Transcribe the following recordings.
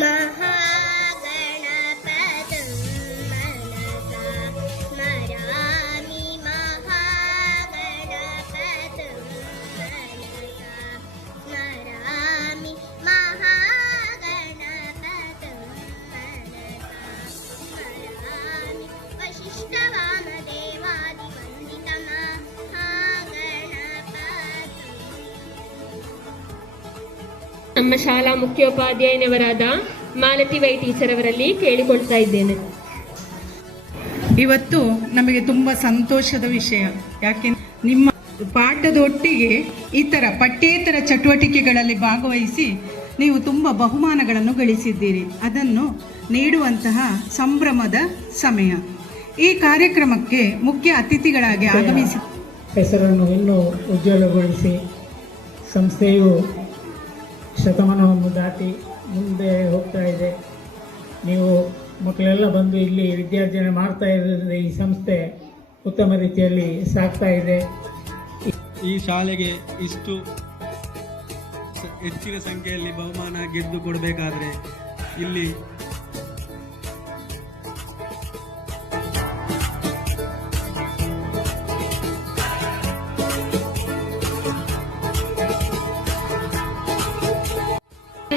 महागणपतिं मनसा स्मरामि महागणपतिं मनसा स्मरामि महागणपतिं मनसा स्मरामि वसिष्ठवामदेवादिवन्दितं ನಮ್ಮ ಶಾಲಾ ಮುಖ್ಯೋಪಾಧ್ಯಾಯನವರಾದ ಮಾಲತಿ ವೈ ಟೀಚರ್ ಅವರಲ್ಲಿ ಕೇಳಿಕೊಳ್ತಾ ಇದ್ದೇನೆ. ಇವತ್ತು ನಮಗೆ ತುಂಬ ಸಂತೋಷದ ವಿಷಯ. ಯಾಕೆಂದ್ರೆ ನಿಮ್ಮ ಪಾಠದೊಟ್ಟಿಗೆ ಇತರ ಪಠ್ಯೇತರ ಚಟುವಟಿಕೆಗಳಲ್ಲಿ ಭಾಗವಹಿಸಿ ನೀವು ತುಂಬ ಬಹುಮಾನಗಳನ್ನು ಗಳಿಸಿದ್ದೀರಿ. ಅದನ್ನು ನೀಡುವಂತಹ ಸಂಭ್ರಮದ ಸಮಯ. ಈ ಕಾರ್ಯಕ್ರಮಕ್ಕೆ ಮುಖ್ಯ ಅತಿಥಿಗಳಾಗಿ ಆಗಮಿಸಿ ಹೆಸರನ್ನು ಇನ್ನೂ ಉಜ್ವಲಗೊಳಿಸಿ ಸಂಸ್ಥೆಯು ಶತಮಾನವನ್ನು ದಾಟಿ ಮುಂದೆ ಹೋಗ್ತಾ ಇದೆ. ನೀವು ಮಕ್ಕಳೆಲ್ಲ ಬಂದು ಇಲ್ಲಿ ವಿದ್ಯಾರ್ಜನೆ ಮಾಡ್ತಾ ಇರೋದ್ರಿಂದ ಈ ಸಂಸ್ಥೆ ಉತ್ತಮ ರೀತಿಯಲ್ಲಿ ಸಾಗ್ತಾ ಇದೆ. ಈ ಶಾಲೆಗೆ ಇಷ್ಟು ಹೆಚ್ಚಿನ ಸಂಖ್ಯೆಯಲ್ಲಿ ಬಹುಮಾನ ಗೆದ್ದು ಕೊಡಬೇಕಾದ್ರೆ ಇಲ್ಲಿ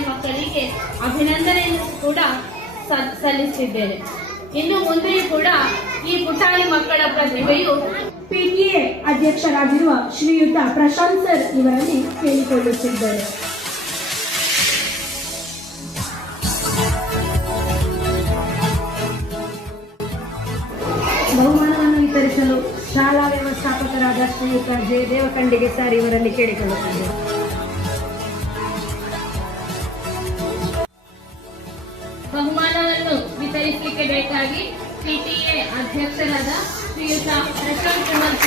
ಮಕ್ಕಳಿಗೆ ಅಭಿನಂದನೆಯನ್ನು ಕೂಡ ಸಲ್ಲಿಸಿದ್ದೇನೆ. ಇನ್ನು ಮುಂದೆಯೂ ಕೂಡ ಈ ಪುಟಾಣಿ ಮಕ್ಕಳ ಪ್ರತಿಭೆಯು ಪಿಟಿಎ ಅಧ್ಯಕ್ಷರಾಗಿರುವ ಶ್ರೀಯುತ ಪ್ರಶಾಂತ್ ಸರ್ ಇವರಲ್ಲಿ ಕೇಳಿಕೊಳ್ಳುತ್ತಿದ್ದಾರೆ. ಬಹುಮಾನವನ್ನು ವಿತರಿಸಲು ಶಾಲಾ ವ್ಯವಸ್ಥಾಪಕರಾದ ಶ್ರೀಯುತ ಜೆ ದೇವಕಂಡಿಗೆ ಸರ್ ಇವರಲ್ಲಿ ಕೇಳಿಕೊಳ್ಳುತ್ತಿದ್ದಾರೆ. ಬಹುಮಾನವನ್ನು ವಿತರಿಸಲಿಕ್ಕೆ ಬೇಕಾಗಿ ಪಿಟಿಎ ಅಧ್ಯಕ್ಷರಾದ ಶ್ರೀಯುತ ಪ್ರಶಾಂತ್ ಕುಮಾರ್